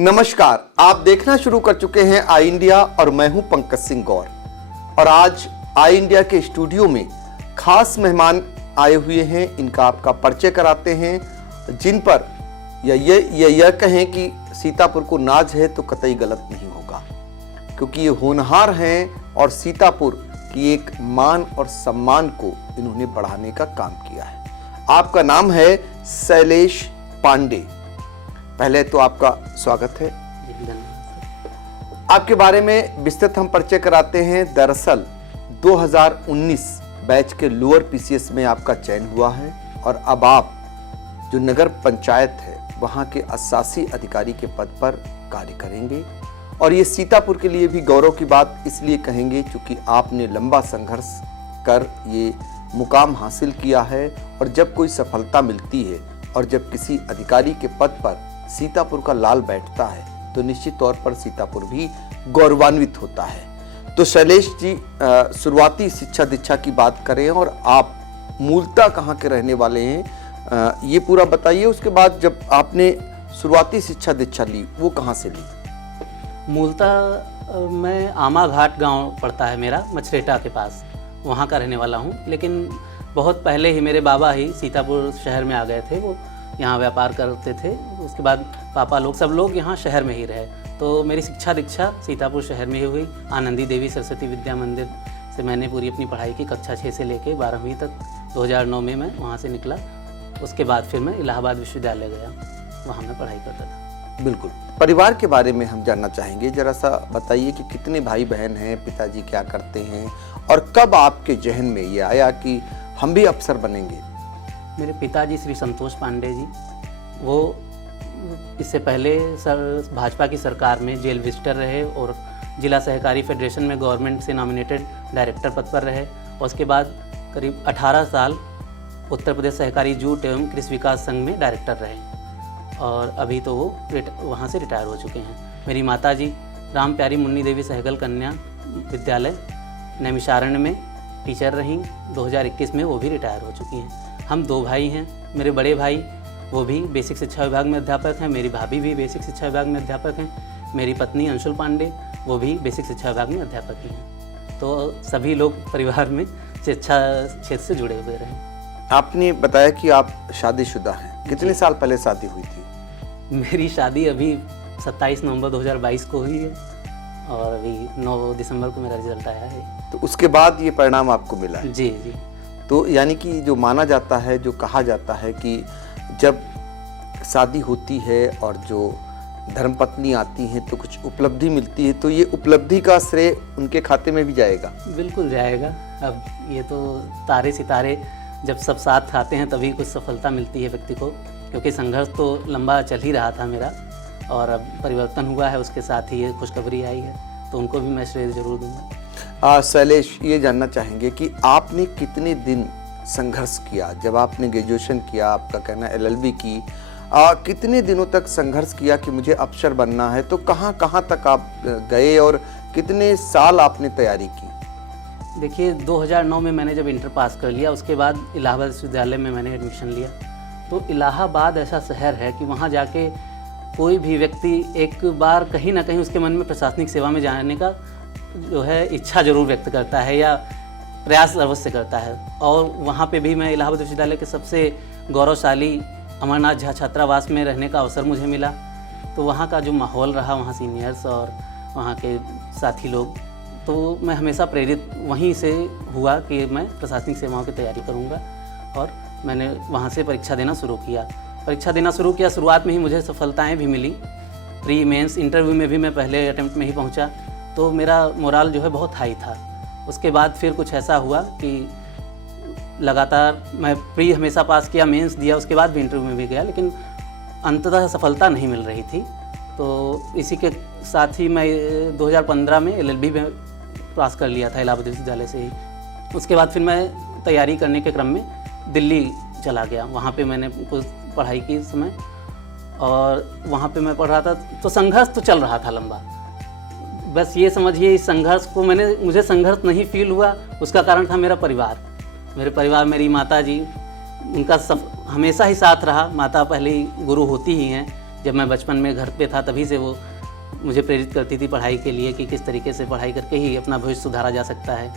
नमस्कार, आप देखना शुरू कर चुके हैं आई इंडिया और मैं हूं पंकज सिंह गौर। और आज आई इंडिया के स्टूडियो में खास मेहमान आए हुए हैं। इनका आपका परिचय कराते हैं, जिन पर यह कहें कि सीतापुर को नाज है तो कतई गलत नहीं होगा, क्योंकि ये होनहार हैं और सीतापुर की एक मान और सम्मान को इन्होंने बढ़ाने का काम किया है। आपका नाम है शैलेश पांडे। पहले तो आपका स्वागत है। आपके बारे में विस्तृत हम परिचय कराते हैं। दरअसल 2019 बैच के लोअर पीसीएस में आपका चयन हुआ है और अब आप जो नगर पंचायत है वहां के 88 अधिकारी के पद पर कार्य करेंगे। और ये सीतापुर के लिए भी गौरव की बात इसलिए कहेंगे क्योंकि आपने लंबा संघर्ष कर ये मुकाम हासिल किया है। और जब कोई सफलता मिलती है और जब किसी अधिकारी के पद पर सीतापुर का लाल बैठता है तो निश्चित तौर पर सीतापुर भी गौरवान्वित होता है। तो शैलेश जी, शुरुआती शिक्षा दीक्षा की बात करें और आप मूलतः कहाँ के रहने वाले हैं, ये पूरा बताइए। उसके बाद जब आपने शुरुआती शिक्षा दीक्षा ली वो कहाँ से ली? मूलतः मैं आमा घाट गांव पड़ता है मेरा, मछरेटा के पास, वहाँ का रहने वाला हूँ। लेकिन बहुत पहले ही मेरे बाबा ही सीतापुर शहर में आ गए थे। वो यहाँ व्यापार करते थे। उसके बाद पापा लोग सब लोग यहाँ शहर में ही रहे। तो मेरी शिक्षा दीक्षा सीतापुर शहर में ही हुई। आनंदी देवी सरस्वती विद्या मंदिर से मैंने पूरी अपनी पढ़ाई की, कक्षा 6 से लेकर 12वीं तक। 2009 में मैं वहाँ से निकला। उसके बाद फिर मैं इलाहाबाद विश्वविद्यालय गया, वहाँ मैं पढ़ाई करता था। बिल्कुल। परिवार के बारे में हम जानना चाहेंगे। जरा सा बताइए कि कितने भाई बहन हैं, पिताजी क्या करते हैं और कब आपके जहन में ये आया कि हम भी अफसर बनेंगे? मेरे पिताजी श्री संतोष पांडे जी, वो इससे पहले भाजपा की सरकार में जेल विजिटर रहे और जिला सहकारी फेडरेशन में गवर्नमेंट से नॉमिनेटेड डायरेक्टर पद पर रहे। और उसके बाद करीब 18 साल उत्तर प्रदेश सहकारी जूट एवं कृषि विकास संघ में डायरेक्टर रहे और अभी तो वो वहाँ से रिटायर हो चुके हैं। मेरी माता जी राम प्यारी मुन्नी देवी सहगल कन्या विद्यालय नैमिषारण्य में टीचर रहीं। 2021 में वो भी रिटायर हो चुकी हैं। हम 2 भाई हैं। मेरे बड़े भाई वो भी बेसिक शिक्षा विभाग में अध्यापक हैं। मेरी भाभी भी बेसिक शिक्षा विभाग में अध्यापक हैं। मेरी पत्नी अंशुल पांडे वो भी बेसिक शिक्षा विभाग में अध्यापक ही हैं। तो सभी लोग परिवार में शिक्षा क्षेत्र से जुड़े हुए रहे। आपने बताया कि आप शादीशुदा हैं। कितने साल पहले शादी हुई थी? मेरी शादी अभी 27 नवंबर 2022 को हुई है और अभी 9 दिसंबर को मेरा रिजल्ट आया है। तो उसके बाद ये परिणाम आपको मिला है? जी जी। तो यानी कि जो माना जाता है, जो कहा जाता है कि जब शादी होती है और जो धर्मपत्नी आती हैं तो कुछ उपलब्धि मिलती है, तो ये उपलब्धि का श्रेय उनके खाते में भी जाएगा? बिल्कुल जाएगा। अब ये तो तारे सितारे जब सब साथ आते हैं तभी कुछ सफलता मिलती है व्यक्ति को, क्योंकि संघर्ष तो लंबा चल ही रहा था मेरा और अब परिवर्तन हुआ है, उसके साथ ही ये खुशखबरी आई है, तो उनको भी मैं श्रेय जरूर दूंगा। शैलेश, ये जानना चाहेंगे कि आपने कितने दिन संघर्ष किया जब आपने ग्रेजुएशन किया, आपका कहना LLB की, कितने दिनों तक संघर्ष किया कि मुझे अफसर बनना है? तो कहाँ कहाँ तक आप गए और कितने साल आपने तैयारी की? देखिए, 2009 में मैंने जब इंटर पास कर लिया, उसके बाद इलाहाबाद विश्वविद्यालय में मैंने एडमिशन लिया। तो इलाहाबाद ऐसा शहर है कि वहाँ जाके कोई भी व्यक्ति एक बार कहीं ना कहीं उसके मन में प्रशासनिक सेवा में जाने का जो है इच्छा जरूर व्यक्त करता है या प्रयास अवश्य करता है। और वहाँ पे भी मैं इलाहाबाद विश्वविद्यालय के सबसे गौरवशाली अमरनाथ झा छात्रावास में रहने का अवसर मुझे मिला। तो वहाँ का जो माहौल रहा, वहाँ सीनियर्स और वहाँ के साथी लोग, तो मैं हमेशा प्रेरित वहीं से हुआ कि मैं प्रशासनिक सेवाओं की तैयारी करूँगा। और मैंने वहाँ से परीक्षा देना शुरू किया। शुरुआत में ही मुझे सफलताएँ भी मिली। प्री मेंस इंटरव्यू में भी मैं पहले अटेम्प्ट में ही पहुँचा, तो मेरा मोराल जो है बहुत हाई था। उसके बाद फिर कुछ ऐसा हुआ कि लगातार मैं प्री हमेशा पास किया, मेंस दिया, उसके बाद भी इंटरव्यू में भी गया, लेकिन अंततः सफलता नहीं मिल रही थी। तो इसी के साथ ही मैं 2015 में LLB में पास कर लिया था इलाहाबाद विश्वविद्यालय से ही। उसके बाद फिर मैं तैयारी करने के क्रम में दिल्ली चला गया। वहाँ पे मैंने कुछ पढ़ाई की समय और वहाँ पे मैं पढ़ रहा था, तो संघर्ष तो चल रहा था लंबा। बस ये समझिए, इस संघर्ष को मुझे संघर्ष नहीं फील हुआ, उसका कारण था मेरा परिवार। मेरी माता जी, उनका हमेशा ही साथ रहा। माता पहले ही गुरु होती ही हैं, जब मैं बचपन में घर पे था तभी से वो मुझे प्रेरित करती थी पढ़ाई के लिए कि किस तरीके से पढ़ाई करके ही अपना भविष्य सुधारा जा सकता है।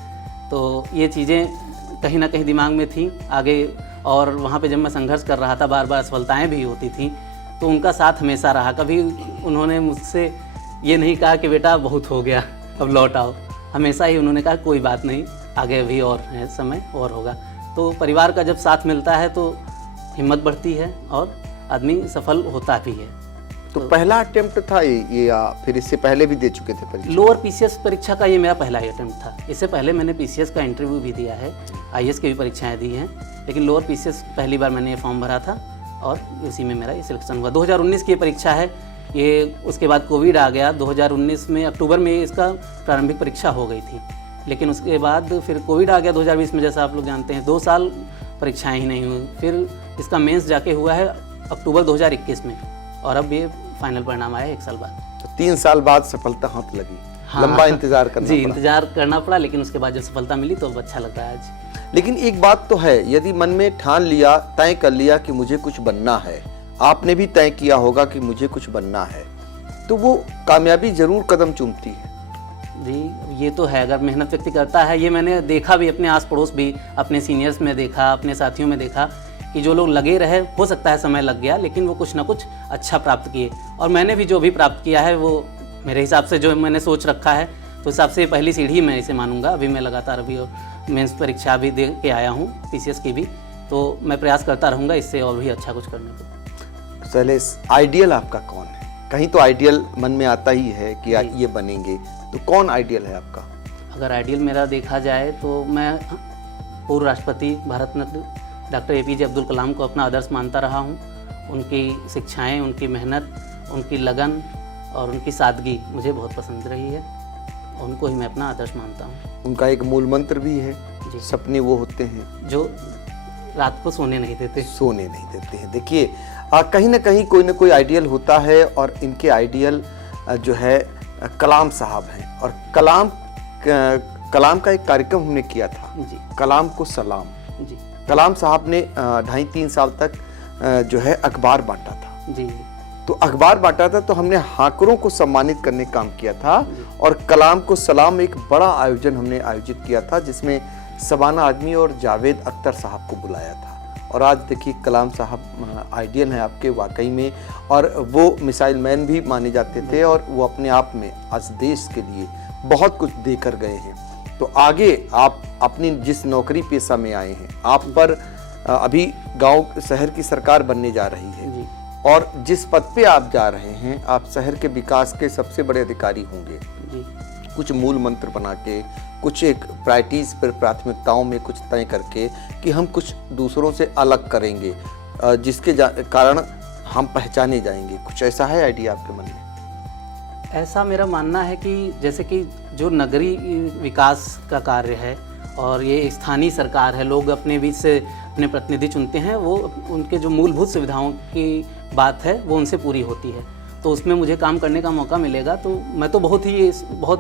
तो ये चीज़ें कहीं ना कहीं दिमाग में थी आगे, और वहाँ पे जब मैं संघर्ष कर रहा था, बार बार असफलताएं भी होती थी, तो उनका साथ हमेशा रहा। कभी उन्होंने मुझसे ये नहीं कहा कि बेटा बहुत हो गया अब लौट आओ, हमेशा ही उन्होंने कहा कोई बात नहीं, आगे अभी और है समय और होगा। तो परिवार का जब साथ मिलता है तो हिम्मत बढ़ती है और आदमी सफल होता भी है। तो पहला अटेम्प्ट था ये या फिर इससे पहले भी दे चुके थे परीक्षा? लोअर पीसीएस परीक्षा का ये मेरा पहला अटेम्प्ट था। इससे पहले मैंने पीसीएस का इंटरव्यू भी दिया है, आईएएस की भी परीक्षाएं दी हैं, लेकिन लोअर पीसीएस पहली बार मैंने ये फॉर्म भरा था और इसी में मेरा ये सिलेक्शन हुआ। 2019 की ये परीक्षा है ये, उसके बाद कोविड आ गया। 2019 में अक्टूबर में इसका प्रारंभिक परीक्षा हो गई थी, लेकिन उसके बाद फिर कोविड आ गया 2020 में, जैसा आप लोग जानते हैं 2 साल परीक्षाएँ ही नहीं हुई। फिर इसका मेंस जाके हुआ है अक्टूबर 2021 में, और अब ये फाइनल परिणाम आया 1 साल बाद। तो 3 साल बाद सफलता हाथ लगी। हाँ, लंबा इंतजार करना जी, पड़ा। इंतजार करना पड़ा, लेकिन उसके बाद जब सफलता मिली तो अब अच्छा लग रहा है आज। लेकिन एक बात तो है, यदि मन में ठान लिया, तय कर लिया कि मुझे कुछ बनना है, आपने भी तय किया होगा कि मुझे कुछ बनना है, तो वो कामयाबी जरूर कदम चूमती है। जी, ये तो है, अगर मेहनत व्यक्ति करता है। ये मैंने देखा भी, अपने आस पड़ोस भी, अपने सीनियर्स में देखा, अपने साथियों में देखा कि जो लोग लगे रहे, हो सकता है समय लग गया, लेकिन वो कुछ ना कुछ अच्छा प्राप्त किए। और मैंने भी जो भी प्राप्त किया है वो मेरे हिसाब से जो मैंने सोच रखा है, तो हिसाब से पहली सीढ़ी मैं इसे मानूंगा। अभी मैं लगातार अभी मेंस परीक्षा भी दे के आया हूँ, पीसीएस की भी, तो मैं प्रयास करता रहूँगा इससे और भी अच्छा कुछ करने को। शैलेश, आइडियल आपका कौन है? कहीं तो आइडियल मन में आता ही है कि ये बनेंगे, तो कौन आइडियल है आपका? अगर आइडियल मेरा देखा जाए तो मैं पूर्व राष्ट्रपति भारत रत्न डॉक्टर एपीजे अब्दुल कलाम को अपना आदर्श मानता रहा हूँ। उनकी शिक्षाएं, उनकी मेहनत, उनकी लगन और उनकी सादगी मुझे बहुत पसंद रही है, उनको ही मैं अपना आदर्श मानता हूँ। उनका एक मूल मंत्र भी है, जी। सपने वो होते हैं जो रात को सोने नहीं देते। सोने नहीं देते हैं। देखिए, कहीं ना कहीं कोई ना कोई आइडियल होता है, और इनके आइडियल जो है कलाम साहब हैं। और कलाम का एक कार्यक्रम हमने किया था, जी, कलाम को सलाम। जी, कलाम साहब ने 2.5-3 साल तक जो है अखबार बांटा था। जी, तो अखबार बांटा था, तो हमने हाकरों को सम्मानित करने का काम किया था, और कलाम को सलाम एक बड़ा आयोजन हमने आयोजित किया था, जिसमें शबाना आजमी और जावेद अख्तर साहब को बुलाया था। और आज देखिए, कलाम साहब आइडियल हैं आपके वाकई में, और वो मिसाइल मैन भी माने जाते थे, और वो अपने आप में आज देश के लिए बहुत कुछ देकर गए हैं। तो आगे आप अपनी जिस नौकरी पेशा में आए हैं, आप पर अभी गांव शहर की सरकार बनने जा रही है, जी, और जिस पद पे आप जा रहे हैं, आप शहर के विकास के सबसे बड़े अधिकारी होंगे। जी, कुछ मूल मंत्र बना के, कुछ एक प्रायोरिटीज पर, प्राथमिकताओं में कुछ तय करके कि हम कुछ दूसरों से अलग करेंगे, जिसके कारण हम पहचाने जाएंगे। कुछ ऐसा है आइडिया आपके मन में? ऐसा मेरा मानना है कि जैसे कि जो नगरीय विकास का कार्य है और ये स्थानीय सरकार है, लोग अपने बीच से अपने प्रतिनिधि चुनते हैं, वो उनके जो मूलभूत सुविधाओं की बात है वो उनसे पूरी होती है। तो उसमें मुझे काम करने का मौका मिलेगा तो मैं तो बहुत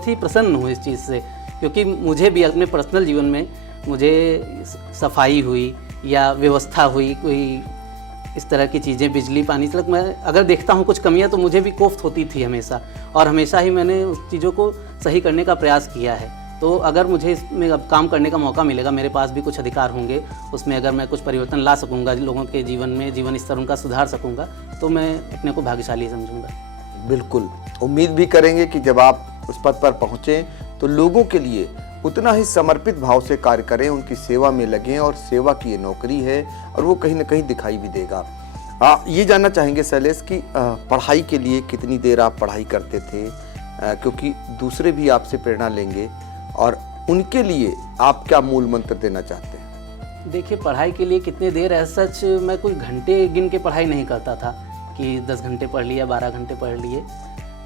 ही प्रसन्न हूँ इस चीज़ से, क्योंकि मुझे भी अपने पर्सनल जीवन में मुझे सफाई हुई या व्यवस्था हुई, कोई इस तरह की चीज़ें, बिजली, पानी, सड़क, मैं अगर देखता हूँ कुछ कमियाँ तो मुझे भी कोफ्त होती थी हमेशा, और हमेशा ही मैंने उस चीज़ों को सही करने का प्रयास किया है। तो अगर मुझे इसमें अब काम करने का मौका मिलेगा, मेरे पास भी कुछ अधिकार होंगे, उसमें अगर मैं कुछ परिवर्तन ला सकूँगा, लोगों के जीवन में जीवन स्तर उनका सुधार सकूँगा, तो मैं अपने को भाग्यशाली समझूँगा। बिल्कुल, उम्मीद भी करेंगे कि जब आप उस पद पर पहुँचें तो लोगों के लिए उतना ही समर्पित भाव से कार्य करें, उनकी सेवा में लगें, और सेवा की ये नौकरी है और वो कहीं ना कहीं दिखाई भी देगा। ये जानना चाहेंगे शैलेश कि पढ़ाई के लिए कितनी देर आप पढ़ाई करते थे, क्योंकि दूसरे भी आपसे प्रेरणा लेंगे, और उनके लिए आप क्या मूल मंत्र देना चाहते हैं? देखिए, पढ़ाई के लिए कितने देर है, सच मैं कोई घंटे गिन के पढ़ाई नहीं करता था कि 10 घंटे पढ़ लिया, 12 घंटे पढ़ लिए।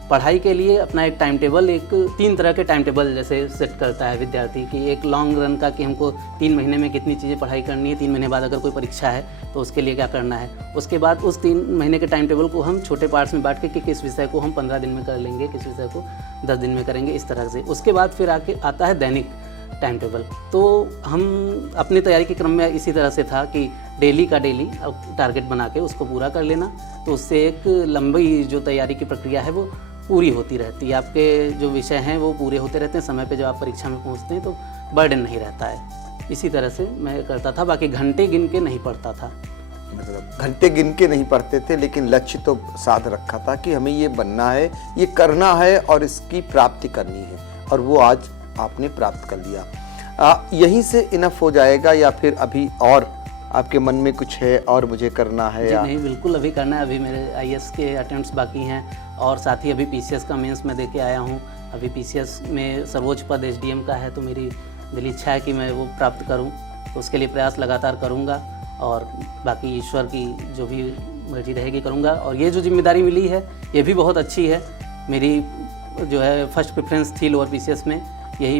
पढ़ाई के लिए अपना एक टाइम टेबल, एक 3 तरह के टाइम टेबल जैसे सेट करता है विद्यार्थी कि एक लॉन्ग रन का कि हमको 3 महीने में कितनी चीज़ें पढ़ाई करनी है, 3 महीने बाद अगर कोई परीक्षा है तो उसके लिए क्या करना है। उसके बाद उस 3 महीने के टाइम टेबल को हम छोटे पार्ट्स में बांट के कि किस विषय को हम 15 दिन में कर लेंगे, किस विषय को 10 दिन में करेंगे, इस तरह से। उसके बाद फिर आता है दैनिक टाइम टेबल। तो हम अपनी तैयारी के क्रम में इसी तरह से था कि डेली का डेली टारगेट बना के उसको पूरा कर लेना, तो उससे एक लंबी जो तैयारी की प्रक्रिया है वो पूरी होती रहती है। आपके जो विषय हैं वो पूरे होते रहते हैं, समय पे जब आप परीक्षा में पहुंचते हैं तो बर्डन नहीं रहता है। इसी तरह से मैं करता था, बाकी घंटे गिन के नहीं पढ़ता था। मतलब घंटे गिन के नहीं पढ़ते थे, लेकिन लक्ष्य तो साध रखा था कि हमें ये बनना है, ये करना है और इसकी प्राप्ति करनी है, और वो आज आपने प्राप्त कर लिया। यहीं से इनफ हो जाएगा या फिर अभी और आपके मन में कुछ है और मुझे करना है? जी या नहीं, बिल्कुल अभी करना है। अभी मेरे आईएएस के अटेम्प्ट्स बाकी हैं और साथ ही अभी पीसीएस का मेंस मैं दे के आया हूँ। अभी पीसीएस में सर्वोच्च पद एसडीएम का है, तो मेरी दिली इच्छा है कि मैं वो प्राप्त करूँ, तो उसके लिए प्रयास लगातार करूँगा और बाकी ईश्वर की जो भी मर्जी रहेगी करूँगा। और ये जो जिम्मेदारी मिली है ये भी बहुत अच्छी है। मेरी जो है फर्स्ट प्रेफरेंस थी लोअर पीसीएस में यही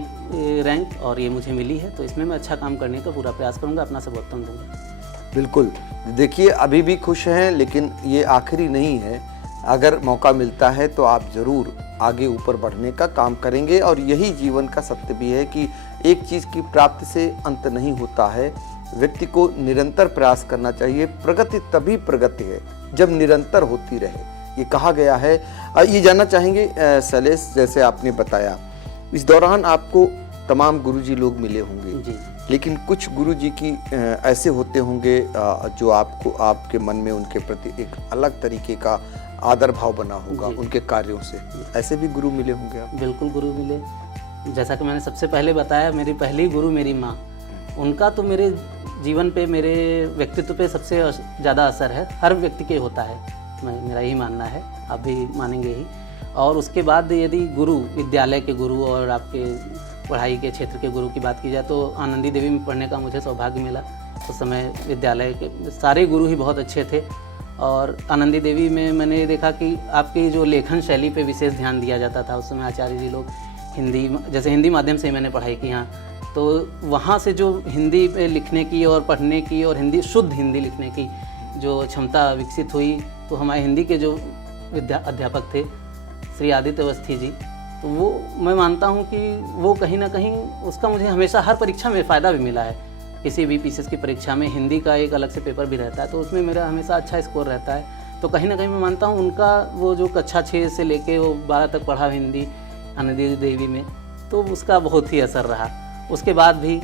रैंक, और ये मुझे मिली है, तो इसमें मैं अच्छा काम करने का पूरा प्रयास करूँगा, अपना सर्वोत्तम दूँगा। बिल्कुल, देखिए अभी भी खुश हैं, लेकिन ये आखिरी नहीं है। अगर मौका मिलता है तो आप ज़रूर आगे ऊपर बढ़ने का काम करेंगे, और यही जीवन का सत्य भी है कि एक चीज़ की प्राप्ति से अंत नहीं होता है। व्यक्ति को निरंतर प्रयास करना चाहिए। प्रगति तभी प्रगति है जब निरंतर होती रहे, ये कहा गया है। ये जानना चाहेंगे शैलेश, जैसे आपने बताया इस दौरान आपको तमाम गुरुजी लोग मिले होंगे जी, लेकिन कुछ गुरुजी की ऐसे होते होंगे जो आपको आपके मन में उनके प्रति एक अलग तरीके का आदर भाव बना होगा उनके कार्यों से। ऐसे भी गुरु मिले होंगे आप? बिल्कुल गुरु मिले। जैसा कि मैंने सबसे पहले बताया, मेरी पहली गुरु मेरी माँ, उनका तो मेरे जीवन पे, मेरे व्यक्तित्व पे सबसे ज़्यादा असर है। हर व्यक्ति के होता है, मेरा यही मानना है, आप भी मानेंगे ही। और उसके बाद यदि गुरु, विद्यालय के गुरु और आपके पढ़ाई के क्षेत्र के गुरु की बात की जाए तो आनंदी देवी में पढ़ने का मुझे सौभाग्य मिला। उस समय विद्यालय के सारे गुरु ही बहुत अच्छे थे, और आनंदी देवी में मैंने देखा कि आपकी जो लेखन शैली पे विशेष ध्यान दिया जाता था। उस समय आचार्य जी लोग हिंदी, जैसे हिंदी माध्यम से मैंने पढ़ाई की यहाँ, तो वहाँ से जो हिंदी पे लिखने की और पढ़ने की और हिंदी, शुद्ध हिंदी लिखने की जो क्षमता विकसित हुई, तो हमारे हिंदी के जो अध्यापक थे श्री आदित्य अवस्थी जी, तो वो मैं मानता हूँ कि वो कहीं ना कहीं उसका मुझे हमेशा हर परीक्षा में फ़ायदा भी मिला है। किसी भी पीसीएस की परीक्षा में हिंदी का एक अलग से पेपर भी रहता है, तो उसमें मेरा हमेशा अच्छा स्कोर रहता है। तो कहीं ना कहीं मैं मानता हूँ उनका वो जो कक्षा 6 से लेके वो 12 तक पढ़ा हिंदी आनंदी देवी में, तो उसका बहुत ही असर रहा। उसके बाद भी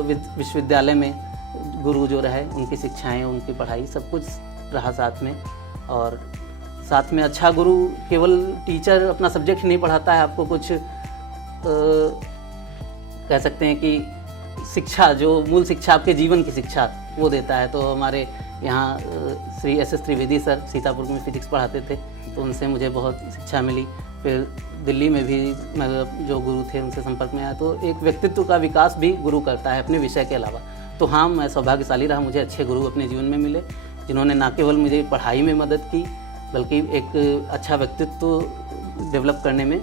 विश्वविद्यालय में गुरु जो रहे, उनकी शिक्षाएँ, उनकी पढ़ाई, सब कुछ रहा साथ में। और साथ में अच्छा गुरु केवल टीचर अपना सब्जेक्ट नहीं पढ़ाता है, आपको कुछ कह सकते हैं कि शिक्षा, जो मूल शिक्षा, आपके जीवन की शिक्षा वो देता है। तो हमारे यहाँ श्री SS त्रिवेदी सर सीतापुर में फिजिक्स पढ़ाते थे, तो उनसे मुझे बहुत शिक्षा मिली। फिर दिल्ली में भी मैं जो गुरु थे उनसे संपर्क में आया। तो एक व्यक्तित्व का विकास भी गुरु करता है अपने विषय के अलावा। तो हाँ, मैं सौभाग्यशाली रहा, मुझे अच्छे गुरु अपने जीवन में मिले, जिन्होंने न केवल मुझे पढ़ाई में मदद की, बल्कि एक अच्छा व्यक्तित्व डेवलप करने में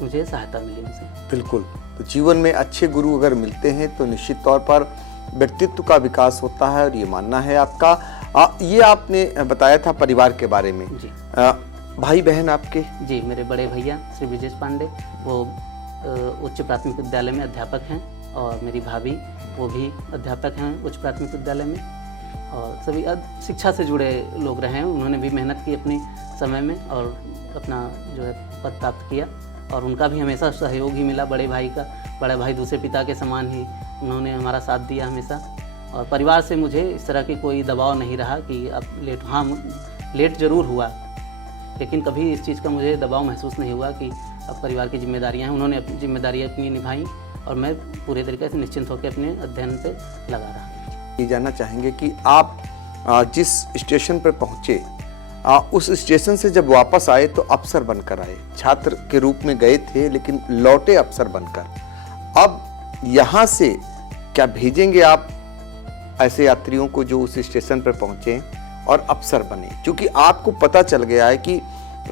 मुझे सहायता मिली उनसे। बिल्कुल, तो जीवन में अच्छे गुरु अगर मिलते हैं तो निश्चित तौर पर व्यक्तित्व का विकास होता है, और ये मानना है आपका। ये आपने बताया था परिवार के बारे में जी। भाई बहन आपके? जी, मेरे बड़े भैया श्री ब्रिजेश पांडे, वो उच्च प्राथमिक विद्यालय में अध्यापक हैं, और मेरी भाभी वो भी अध्यापक हैं उच्च प्राथमिक विद्यालय में, और सभी शिक्षा से जुड़े लोग रहे हैं। उन्होंने भी मेहनत की अपने समय में और अपना जो है पद प्राप्त किया, और उनका भी हमेशा सहयोग ही मिला। बड़े भाई का, बड़े भाई दूसरे पिता के समान ही उन्होंने हमारा साथ दिया हमेशा। और परिवार से मुझे इस तरह की कोई दबाव नहीं रहा कि अब लेट, हाँ लेट ज़रूर हुआ, लेकिन कभी इस चीज़ का मुझे दबाव महसूस नहीं हुआ कि अब परिवार की जिम्मेदारियाँ हैं। उन्होंने अपनी जिम्मेदारियाँ अपनी निभाई, और मैं पूरे तरीके से निश्चिंत होकर अपने अध्ययन पे लगा रहा। ये जानना चाहेंगे कि आप जिस स्टेशन पर पहुँचे, उस स्टेशन से जब वापस आए तो अफसर बनकर आए। छात्र के रूप में गए थे लेकिन लौटे अफसर बनकर। अब यहाँ से क्या भेजेंगे आप ऐसे यात्रियों को जो उस स्टेशन पर पहुँचे और अफसर बने? क्योंकि आपको पता चल गया है कि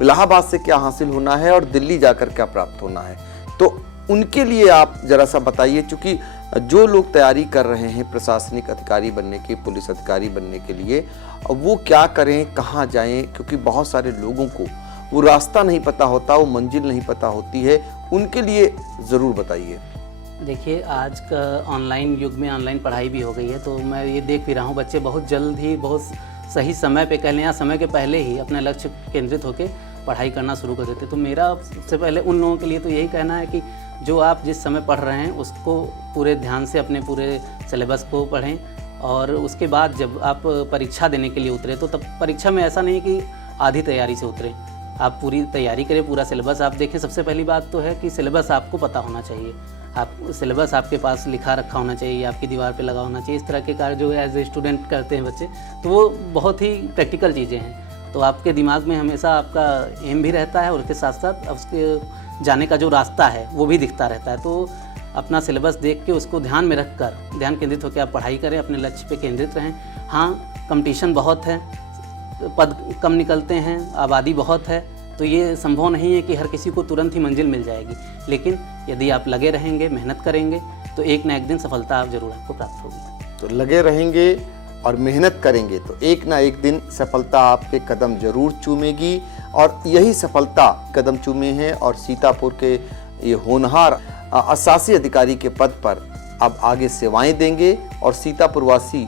इलाहाबाद से क्या हासिल होना है और दिल्ली जाकर क्या प्राप्त होना है, तो उनके लिए आप जरा सा बताइए। क्योंकि जो लोग तैयारी कर रहे हैं प्रशासनिक अधिकारी बनने की, पुलिस अधिकारी बनने के लिए, वो क्या करें, कहाँ जाएं? क्योंकि बहुत सारे लोगों को वो रास्ता नहीं पता होता, वो मंजिल नहीं पता होती है, उनके लिए ज़रूर बताइए। देखिए, आज का ऑनलाइन युग में ऑनलाइन पढ़ाई भी हो गई है, तो मैं ये देख भी रहा हूँ बच्चे बहुत जल्द ही, बहुत सही समय पे कह लें या समय के पहले ही अपना लक्ष्य केंद्रित होकर पढ़ाई करना शुरू कर देते। तो मेरा सबसे पहले उन लोगों के लिए तो यही कहना है कि जो आप जिस समय पढ़ रहे हैं उसको पूरे ध्यान से अपने पूरे सिलेबस को पढ़ें, और उसके बाद जब आप परीक्षा देने के लिए उतरे तो तब परीक्षा में ऐसा नहीं कि आधी तैयारी से उतरे, आप पूरी तैयारी करें, पूरा सिलेबस आप देखें। सबसे पहली बात तो है कि सिलेबस आपको पता होना चाहिए, आप सिलेबस आपके पास लिखा रखा होना चाहिए, आपकी दीवार पे लगा होना चाहिए। इस तरह के कार्य जो एज ए स्टूडेंट करते हैं बच्चे, तो वो बहुत ही प्रैक्टिकल चीज़ें हैं। तो आपके दिमाग में हमेशा आपका एम भी रहता है और उसके साथ साथ उसके जाने का जो रास्ता है वो भी दिखता रहता है। तो अपना सिलेबस देख के उसको ध्यान में रख कर ध्यान केंद्रित होकर आप पढ़ाई करें, अपने लक्ष्य पे केंद्रित रहें। हाँ, कंपटीशन बहुत है, पद कम निकलते हैं, आबादी बहुत है, तो ये संभव नहीं है कि हर किसी को तुरंत ही मंजिल मिल जाएगी, लेकिन यदि आप लगे रहेंगे, मेहनत करेंगे तो एक ना एक दिन सफलता आप जरूर आपको प्राप्त होगी। तो लगे रहेंगे और मेहनत करेंगे तो एक ना एक दिन सफलता आपके कदम जरूर चूमेगी, और यही सफलता कदम चूमे हैं और सीतापुर के ये होनहार अशासी अधिकारी के पद पर अब आगे सेवाएं देंगे, और सीतापुर वासी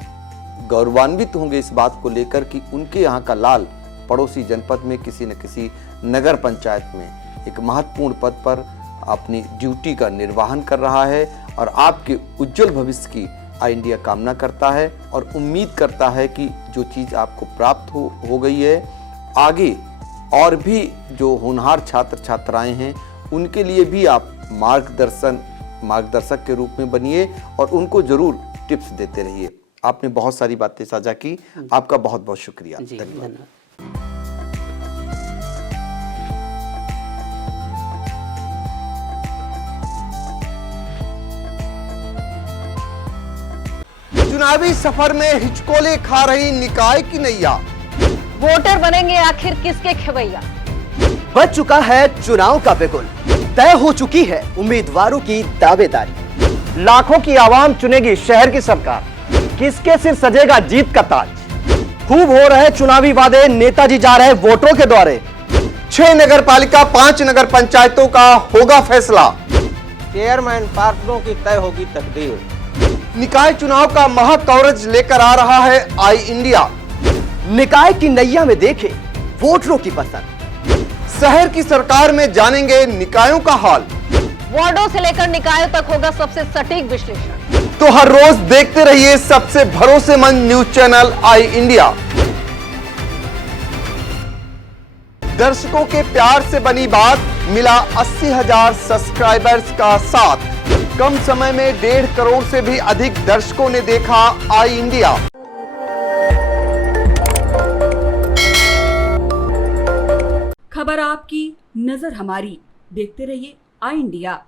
गौरवान्वित होंगे इस बात को लेकर कि उनके यहाँ का लाल पड़ोसी जनपद में किसी न किसी नगर पंचायत में एक महत्वपूर्ण पद पर अपनी ड्यूटी का निर्वहन कर रहा है, और आपके उज्जवल भविष्य की आई इंडिया कामना करता है और उम्मीद करता है कि जो चीज़ आपको प्राप्त हो गई है, आगे और भी जो होनहार छात्र छात्राएं हैं उनके लिए भी आप मार्गदर्शक के रूप में बनिए और उनको जरूर टिप्स देते रहिए। आपने बहुत सारी बातें साझा की, आपका बहुत बहुत शुक्रिया। धन्यवाद। चुनावी सफर में हिचकोले खा रही निकाय की नैया, वोटर बनेंगे आखिर किसके खेवैया। बच चुका है चुनाव का बिगुल, तय हो चुकी है उम्मीदवारों की दावेदारी। लाखों की आवाम चुनेगी शहर की सरकार, किसके सिर सजेगा जीत का ताज। खूब हो रहे चुनावी वादे, नेताजी जा रहे वोटरों के द्वारे। 6 नगर पालिका 5 नगर पंचायतों का होगा फैसला। चेयरमैन पार्षदों की तय होगी तकदीर। निकाय चुनाव का महा कवरेज लेकर आ रहा है आई इंडिया। निकाय की नैया में देखे वोटरों की पसंद, शहर की सरकार में जानेंगे निकायों का हाल। वार्डों से लेकर निकायों तक होगा सबसे सटीक विश्लेषण। तो हर रोज देखते रहिए सबसे भरोसेमंद न्यूज चैनल आई इंडिया। दर्शकों के प्यार से बनी बात, मिला 80,000 सब्सक्राइबर्स का साथ। कम समय में 1.5 करोड़ से भी अधिक दर्शकों ने देखा आई इंडिया। खबर आपकी, नजर हमारी। देखते रहिए आई इंडिया।